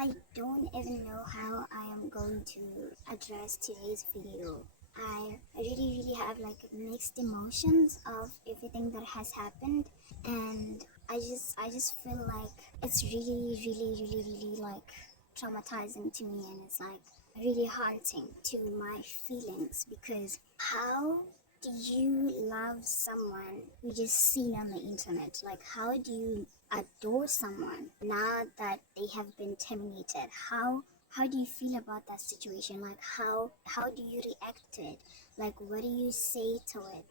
I don't even know how I am going to address today's video. I really have like mixed emotions of everything that has happened, and I just feel like it's really like traumatizing to me, and it's like really haunting to my feelings, because how do you love someone you just seen on the internet? Like, how do you adore someone now that they have been terminated? How do you feel about that situation? Like, how do you react to it? Like, what do you say to it?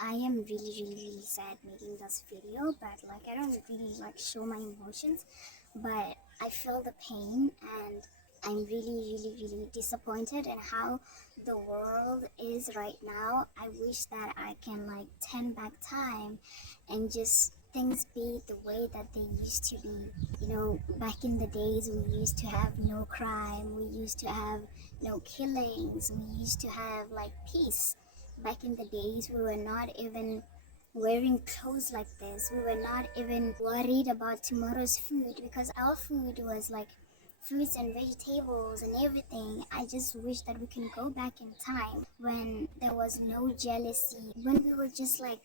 I am really sad making this video, but like I don't really like show my emotions, but I feel the pain, and I'm really disappointed in how the world is right now. I wish that I can like turn back time and just things be the way that they used to be. Back in the days, we used to have no crime, we used to have no killings, we used to have like peace. Back in the days, we were not even wearing clothes like this. We were not even worried about tomorrow's food, because our food was like fruits and vegetables and everything. I just wish that we can go back in time when there was no jealousy, when we were just like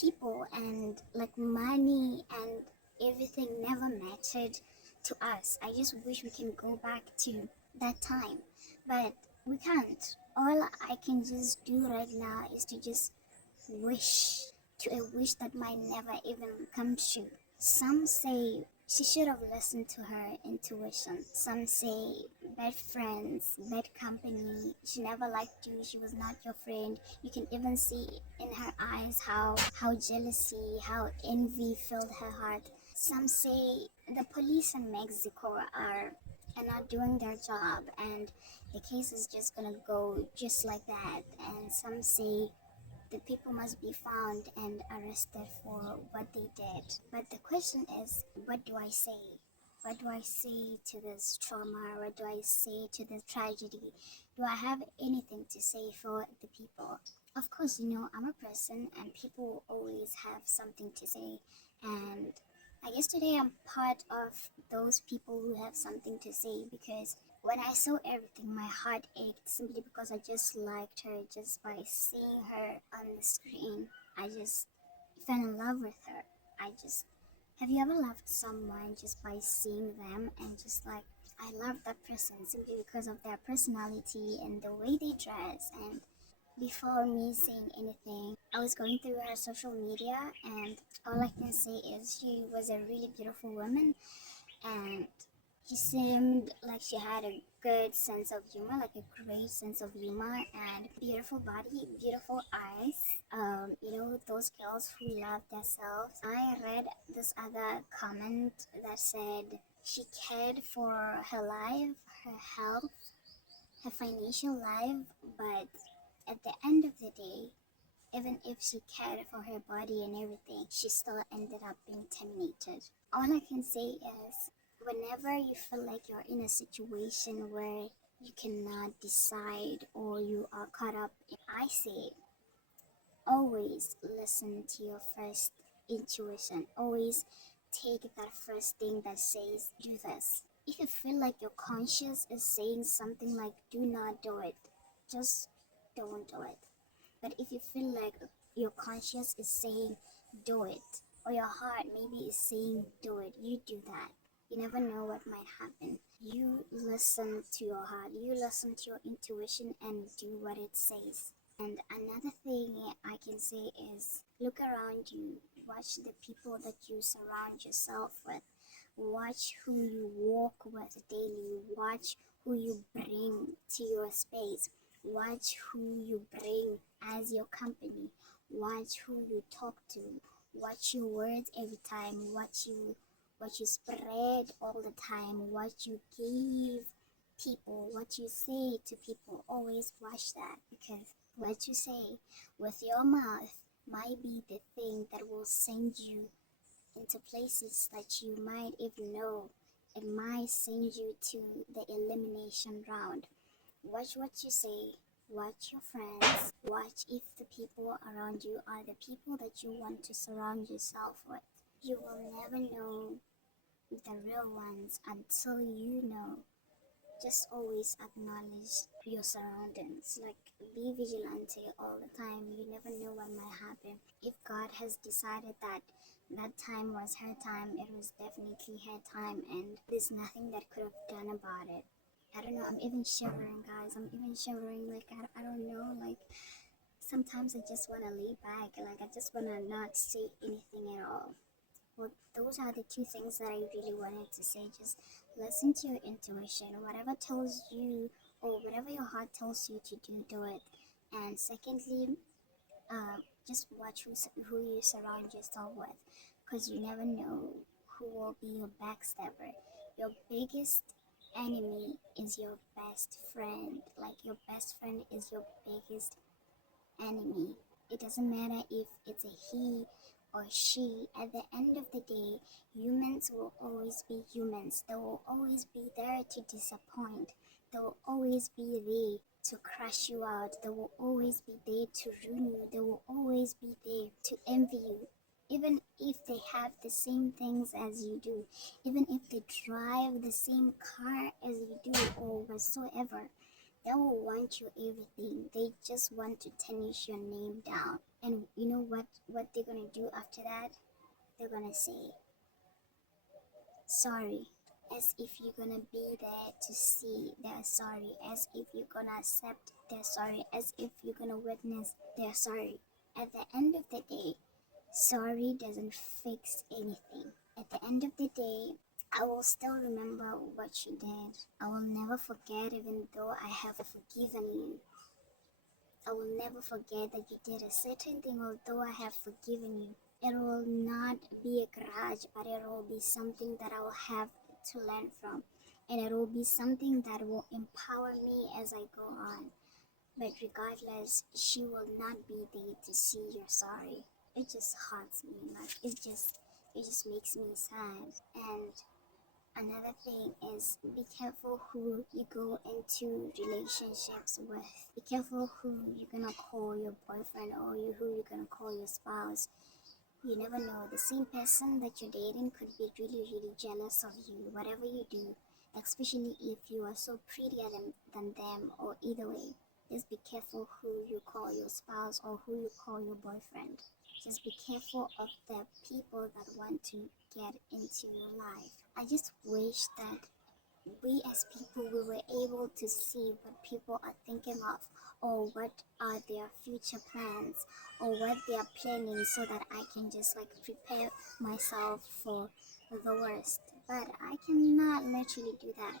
people, and like money and everything never mattered to us. I just wish we can go back to that time, but we can't. All I can just do right now is to just wish to a wish that might never even come true. Some say she should have listened to her intuition. Some say bad friends, bad company. She never liked you. She was not your friend. You can even see in her eyes how jealousy, how envy filled her heart. Some say the police in Mexico are not doing their job, and the case is just gonna go just like that. And some say the people must be found and arrested for what they did. But the question is, what do I say? What do I say to this trauma? What do I say to this tragedy? Do I have anything to say for the people? Of course, I'm a person and people always have something to say. And I guess today I'm part of those people who have something to say, because when I saw everything, my heart ached simply because I just liked her. Just by seeing her on the screen, I just fell in love with her. Have you ever loved someone just by seeing them and just like, I love that person simply because of their personality and the way they dress? And before me saying anything, I was going through her social media, and all I can say is she was a really beautiful woman, and she seemed like she had a good sense of humor, like a great sense of humor, and beautiful body, beautiful eyes. Those girls who love themselves. I read this other comment that said she cared for her life, her health, her financial life, but at the end of the day, even if she cared for her body and everything, she still ended up being terminated. All I can say is, whenever you feel like you're in a situation where you cannot decide or you are caught up, I say always listen to your first intuition. Always take that first thing that says, do this. If you feel like your conscience is saying something like, do not do it, just don't do it. But if you feel like your conscience is saying, do it, or your heart maybe is saying, do it, you do that. You never know what might happen. You listen to your heart, you listen to your intuition, and do what it says. And another thing I can say is, look around you, watch the people that you surround yourself with, watch who you walk with daily, watch who you bring to your space, watch who you bring as your company, watch who you talk to, watch your words every time, what you spread all the time, what you give people, what you say to people. Always watch that, because what you say with your mouth might be the thing that will send you into places that you might even know. It might send you to the elimination round. Watch what you say, watch your friends, watch if the people around you are the people that you want to surround yourself with. You will never know the real ones until you know. Just always acknowledge your surroundings. Like, be vigilante all the time. You never know what might happen. If God has decided that that time was her time, it was definitely her time, and there's nothing that could have done about it. I don't know. I'm even shivering, guys. I'm even shivering. Like, I don't know. Like, sometimes I just want to lay back. Like, I just want to not say anything at all. Well, those are the two things that I really wanted to say. Just listen to your intuition. Whatever tells you, or whatever your heart tells you to do, do it. And secondly, just watch who you surround yourself with, because you never know who will be your backstabber. Your biggest enemy is your best friend. Like, your best friend is your biggest enemy. It doesn't matter if it's a he or she. At the end of the day, humans will always be humans. They will always be there to disappoint. They will always be there to crush you out. They will always be there to ruin you. They will always be there to envy you. Even if they have the same things as you do, even if they drive the same car as you do, or whatsoever, they will want you everything. They just want to tarnish your name down. And you know what they're gonna do after that? They're gonna say sorry, as if you're gonna be there to see they're sorry, as if you're gonna accept they're sorry, as if you're gonna witness they're sorry. At the end of the day, sorry doesn't fix anything. At the end of the day, I will still remember what you did. I will never forget, even though I have forgiven you. I will never forget that you did a certain thing, although I have forgiven you. It will not be a grudge, but it will be something that I will have to learn from. And it will be something that will empower me as I go on. But regardless, she will not be there to see you're sorry. It just hurts me. Like, it just makes me sad. And another thing is, be careful who you go into relationships with. Be careful who you're gonna call your boyfriend, or who you're gonna call your spouse. You never know. The same person that you're dating could be really, really jealous of you, whatever you do, especially if you are so prettier than them, or either way. Just be careful who you call your spouse or who you call your boyfriend. Just be careful of the people that want to get into your life. I just wish that we as people, we were able to see what people are thinking of, or what are their future plans, or what they are planning, so that I can just like prepare myself for the worst. But I cannot literally do that.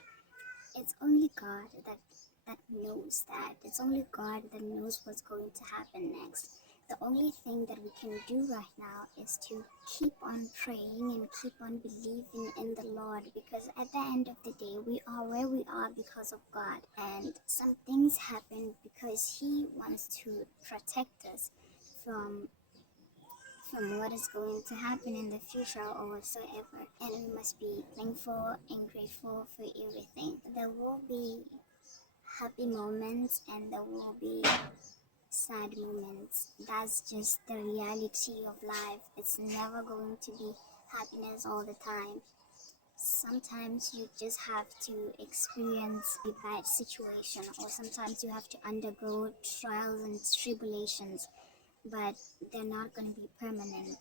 It's only God that knows that. It's only God that knows what's going to happen next. The only thing that we can do right now is to keep on praying and keep on believing in the Lord, because at the end of the day, we are where we are because of God. And some things happen because He wants to protect us from what is going to happen in the future or whatsoever. And we must be thankful and grateful for everything. There will be happy moments and there will be sad moments. That's just the reality of life. It's never going to be happiness all the time. Sometimes you just have to experience a bad situation, or sometimes you have to undergo trials and tribulations, but they're not going to be permanent.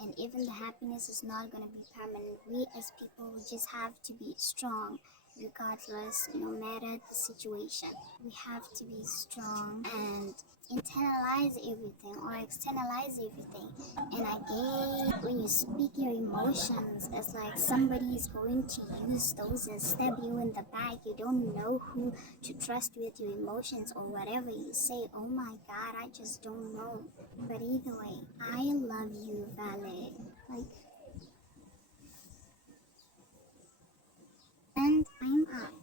And even the happiness is not going to be permanent. We as people, we just have to be strong regardless, no matter the situation. We have to be strong and internalize everything, or externalize everything. And again, when you speak your emotions, it's like somebody is going to use those and stab you in the back. You don't know who to trust with your emotions, or whatever you say. Oh my God, I just don't know. But either way, I love you, Vale. Like, and I'm out.